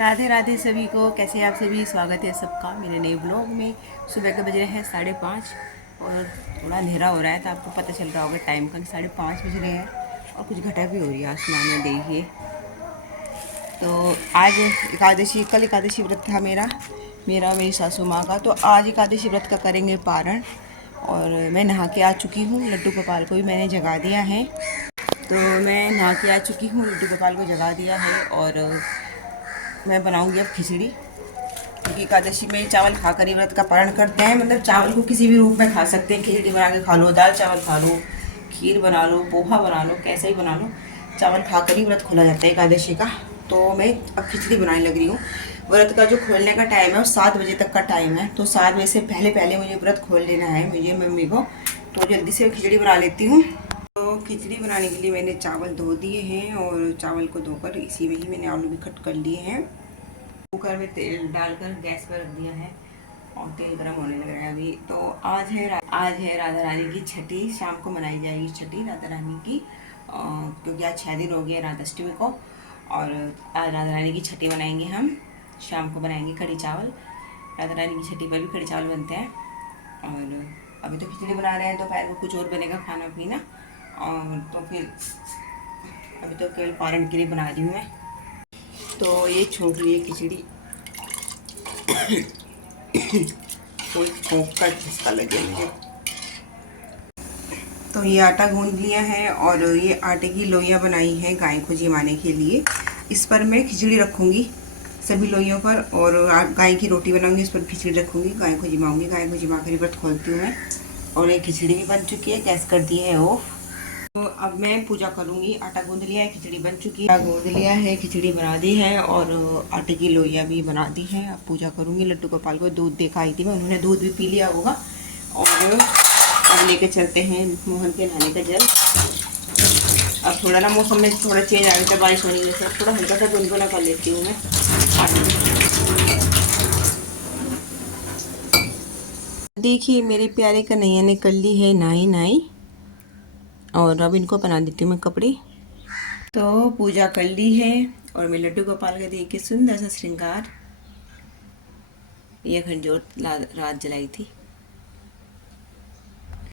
राधे राधे सभी को। कैसे आप सभी? स्वागत है सबका मेरे नए ब्लॉग में। सुबह के बज रहे हैं 5:30 और थोड़ा अंधेरा हो रहा है तो आपको पता चल रहा होगा टाइम का कि 5:30 बज रहे हैं और कुछ घटा भी हो रही है आसमान में, देखिए। तो आज एकादशी, कल एकादशी व्रत था मेरा मेरा मेरी सासू माँ का। तो आज एकादशी व्रत का करेंगे पारण। और मैं नहा के आ चुकी हूँ। लड्डू गोपाल को भी मैंने जगा दिया है। तो मैं नहा के आ चुकी हूँ, लड्डू गोपाल को जगा दिया है और मैं बनाऊंगी अब खिचड़ी। क्योंकि एकादशी में चावल खाकर ही व्रत का पारण करते हैं। मतलब चावल को किसी भी रूप में खा सकते हैं, खिचड़ी बना के खा लो, दाल चावल खा लो, खीर बना लो, पोहा बना लो, कैसे ही बना लो, चावल खाकर ही व्रत खोला जाता है एकादशी का। तो मैं अब खिचड़ी बनाने लग रही हूँ। व्रत का जो खोलने का टाइम है वो 7 बजे तक का टाइम है। तो 7 बजे से पहले पहले मुझे व्रत खोल लेना है, मुझे मम्मी को। तो जल्दी से खिचड़ी बना लेती हूँ। तो खिचड़ी बनाने के लिए मैंने चावल धो दिए हैं और चावल को धोकर इसी में ही मैंने आलू भी कट कर लिए हैं। कुकर में तेल डालकर गैस पर रख दिया है और तेल गर्म होने लग रहा है अभी। तो आज है राधा रानी की छठी। शाम को मनाई जाएगी छठी राधा रानी की, क्योंकि आज 6 दिन हो गए राधा अष्टमी को। और आज राधा रानी की छठी बनाएंगे हम। शाम को बनाएंगे कढ़ी चावल। राधा रानी की छठी पर भी कढ़ी चावल बनते हैं। और अभी तो खिचड़ी बना रहे हैं, दोपहर को कुछ और बनेगा खाना पीना। और तो फिर अभी तो केवल पारण के लिए बना रही हूँ मैं। तो ये छोंक लिए खिचड़ी। कोई छोंक का झटका लगे मुझे। तो ये आटा गूंद लिया है और ये आटे की लोइयाँ बनाई हैं गाय को जिमाने के लिए। इस पर मैं खिचड़ी रखूँगी सभी लोइयों पर, और गाय की रोटी बनाऊंगी, इस पर खिचड़ी रखूँगी, गाय को जिमाऊँगी। गाय को जिमा कर व्रत खोलती हूँ मैं। और ये खिचड़ी भी बन चुकी है, गैस कर दी है ऑफ। तो अब मैं पूजा करूँगी। आटा गूंद लिया है, खिचड़ी बन चुकी है। आटा गूंद लिया है, खिचड़ी बना दी है और आटे की लोइयाँ भी बना दी हैं। अब पूजा करूँगी। लड्डू गोपाल को दूध देखा आई थी मैं, उन्होंने दूध भी पी लिया होगा। और अब लेके चलते हैं मोहन के नहाने का जल। अब थोड़ा ना मौसम में थोड़ा चेंज आ गया था बारिश होने की वजह से, थोड़ा हल्का सा गुनगुना कर लेती हूँ मैं। देखिए मेरे प्यारे कन्हैया ने कर ली है नाई नाई और अब इनको पहना देती हूँ मैं कपड़े। तो पूजा कर ली है और मैं लड्डू गोपाल का देखिए सुंदर सा श्रृंगार। ये खंजोर रात जलाई थी।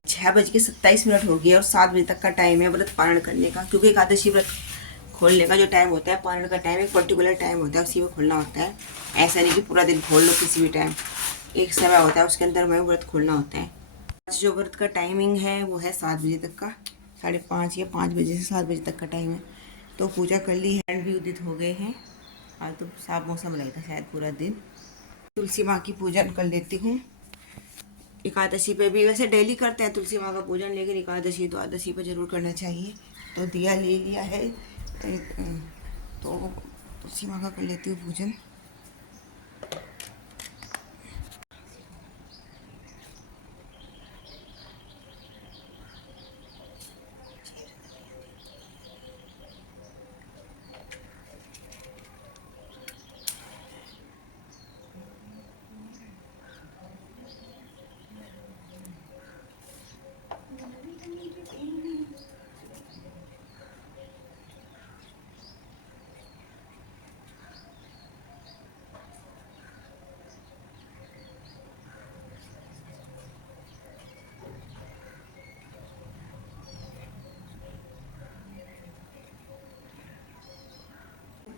6:27 हो गया और 7 बजे तक का टाइम है व्रत पारण करने का। क्योंकि एकादशी व्रत खोलने का जो टाइम होता है, पारण का टाइम एक पर्टिकुलर टाइम होता है, उसी में खोलना होता है। ऐसा नहीं कि पूरा दिन खोल लो, किसी भी टाइम एक समय होता है, उसके अंदर में व्रत खोलना होता है। आज जो व्रत का टाइमिंग है वो है 7 बजे तक का। 5:30 या 5 बजे से 7 बजे तक का टाइम है। तो पूजा कर ली है, हैंड भी उदित हो गए हैं। आज तो साफ मौसम रहेगा शायद पूरा दिन। तुलसी माँ की पूजन कर लेती हूँ। एकादशी पे भी वैसे डेली करते हैं तुलसी माँ का पूजन, लेकिन एकादशी द्वादशी पे जरूर करना चाहिए। तो दिया ले लिया है, तो तुलसी माँ का कर लेती हूँ पूजन।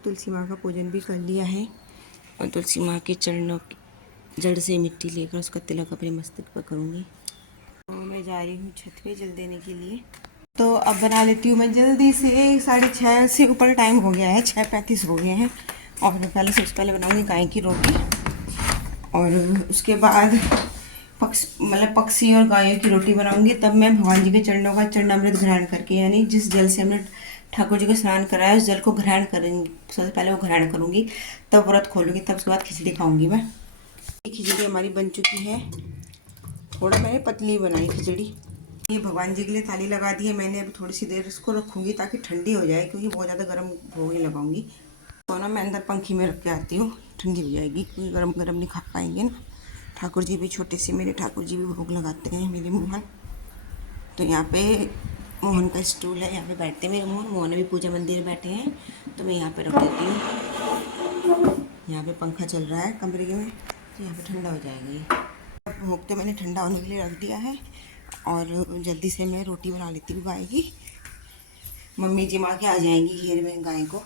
तुलसी माँ का पूजन भी कर लिया है और तुलसी माँ के चरणों की जड़ से मिट्टी लेकर उसका तिलक अपने मस्तक पर करूँगी। तो मैं जा रही हूँ छत पे जल देने के लिए। तो अब बना लेती हूँ मैं जल्दी से। 6:30 से ऊपर टाइम हो गया है, 6:35 हो गए हैं। और पहले सबसे पहले बनाऊँगी गाय की रोटी और उसके बाद पक्षी और गायों की रोटी बनाऊंगी। तब मैं भगवान जी के चरणों का चरणामृत ग्रहण करके, यानी जिस जल से हमने ठाकुर जी को स्नान कराया उस जल को ग्रहण करेंगी। सबसे पहले वो ग्रहण करूंगी, तब व्रत खोलूंगी, तब उसके बाद खिचड़ी खाऊंगी मैं। खिचड़ी हमारी बन चुकी है। थोड़ा मैंने पतली बनाई खिचड़ी। ये भगवान जी के लिए थाली लगा दी है मैंने। अब थोड़ी सी देर इसको रखूंगी ताकि ठंडी हो जाए, क्योंकि बहुत ज़्यादा गर्म भोग नहीं लगाऊंगी। तो ना मैं अंदर पंखी में रख के आती हूँ, ठंडी हो जाएगी, क्योंकि गर्म गर्म नहीं खा पाएंगे ना। ठाकुर जी भी छोटे से, मेरे ठाकुर जी भी भोग लगाते हैं, मेरे मोहन। तो यहाँ पे मोहन का स्टूल है, यहाँ पे बैठते हैं मेरे मोहन। मोहन भी पूजा मंदिर में बैठे हैं, तो मैं यहाँ पे रख देती हूँ। यहाँ पे पंखा चल रहा है कमरे में, तो यहाँ पे ठंडा हो जाएगा ये। अब भोग तो मैंने ठंडा होने के लिए रख दिया है और जल्दी से मैं रोटी बना लेती हूँ गाय की। मम्मी जिमा के आ जाएंगी घेर में गाय को।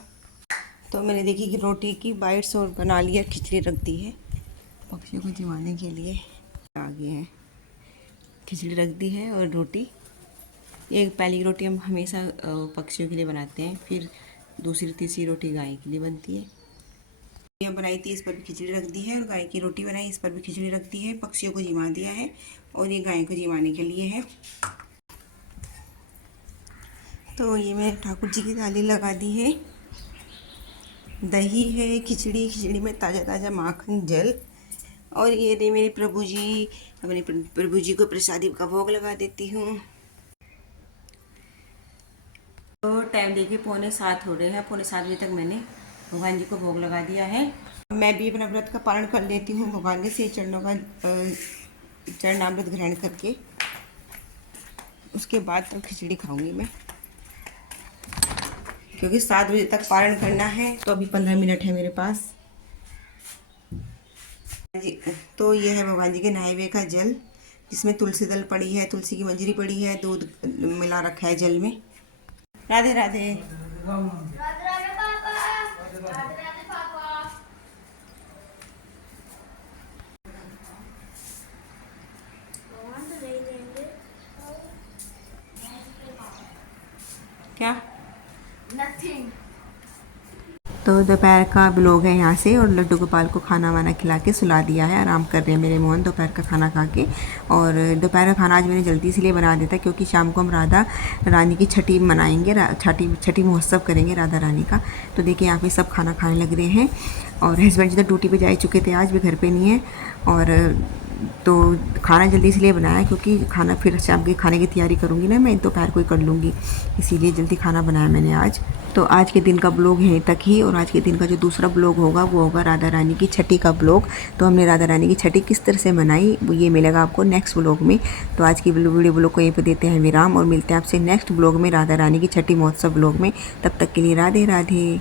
तो मैंने देखी कि रोटी की बाइट्स और बना लिया, खिचड़ी रख दी है पक्षियों को जिमाने के लिए। आ गए हैं, खिचड़ी रख दी है और रोटी। एक पहली रोटी हम हमेशा पक्षियों के लिए बनाते हैं, फिर दूसरी तीसरी रोटी गाय के लिए बनती है। ये बनाई थी, इस पर भी खिचड़ी रख दी है, और गाय की रोटी बनाई, इस पर भी खिचड़ी रख दी है। पक्षियों को जिमा दिया है और ये गाय को जिमाने के लिए है। तो ये मैंने ठाकुर जी की थाली लगा दी है। दही है, खिचड़ी में ताज़ा ताज़ा माखन जल, और ये दे मेरे प्रभु जी, अपने प्रभु जी को प्रसादी का भोग लगा देती हूँ। तो टाइम देखिए 6:45 हो रहे हैं। 6:45 बजे तक मैंने भगवान जी को भोग लगा दिया है। मैं भी अपना व्रत का पालन कर लेती हूँ, भगवान के से चरणों का चरणामृत ग्रहण करके, उसके बाद तब खिचड़ी खाऊंगी मैं, क्योंकि 7 बजे तक पारण करना है। तो अभी 15 मिनट है मेरे पास। तो ये है भगवान जी के नहाए हुए का जल, जिसमें तुलसी दल पड़ी है, तुलसी की मंजरी पड़ी है, दूध मिला रखा है जल में। राधे राधे। क्या? Nothing. तो दोपहर का ब्लॉग है यहाँ से, और लड्डू गोपाल को खाना वाना खिला के सुला दिया है। आराम कर रहे हैं मेरे मोहन दोपहर का खाना खा के। और दोपहर का खाना आज मैंने जल्दी इसलिए बना देता क्योंकि शाम को हम राधा रानी की छठी मनाएंगे, छठी महोत्सव करेंगे राधा रानी का। तो देखिए यहाँ पे सब खाना खाने लग रहे हैं, और हस्बैंड जी तो ड्यूटी पे जा चुके थे, आज भी घर पे नहीं है। और तो खाना जल्दी इसलिए बनाया क्योंकि खाना फिर शाम के खाने की तैयारी करूँगी ना मैं, दोपहर को ही कर लूँगी, इसीलिए जल्दी खाना बनाया मैंने आज। तो आज के दिन का ब्लॉग यहीं तक ही, और आज के दिन का जो दूसरा ब्लॉग होगा वो होगा राधा रानी की छठी का ब्लॉग। तो हमने राधा रानी की छठी किस तरह से मनाई वो ये मिलेगा आपको नेक्स्ट ब्लॉग में। तो आज की वीडियो ब्लॉग को यहीं पर देते हैं विराम, और मिलते हैं आपसे नेक्स्ट ब्लॉग में राधा रानी की छठी महोत्सव ब्लॉग में। तब तक के लिए राधे राधे।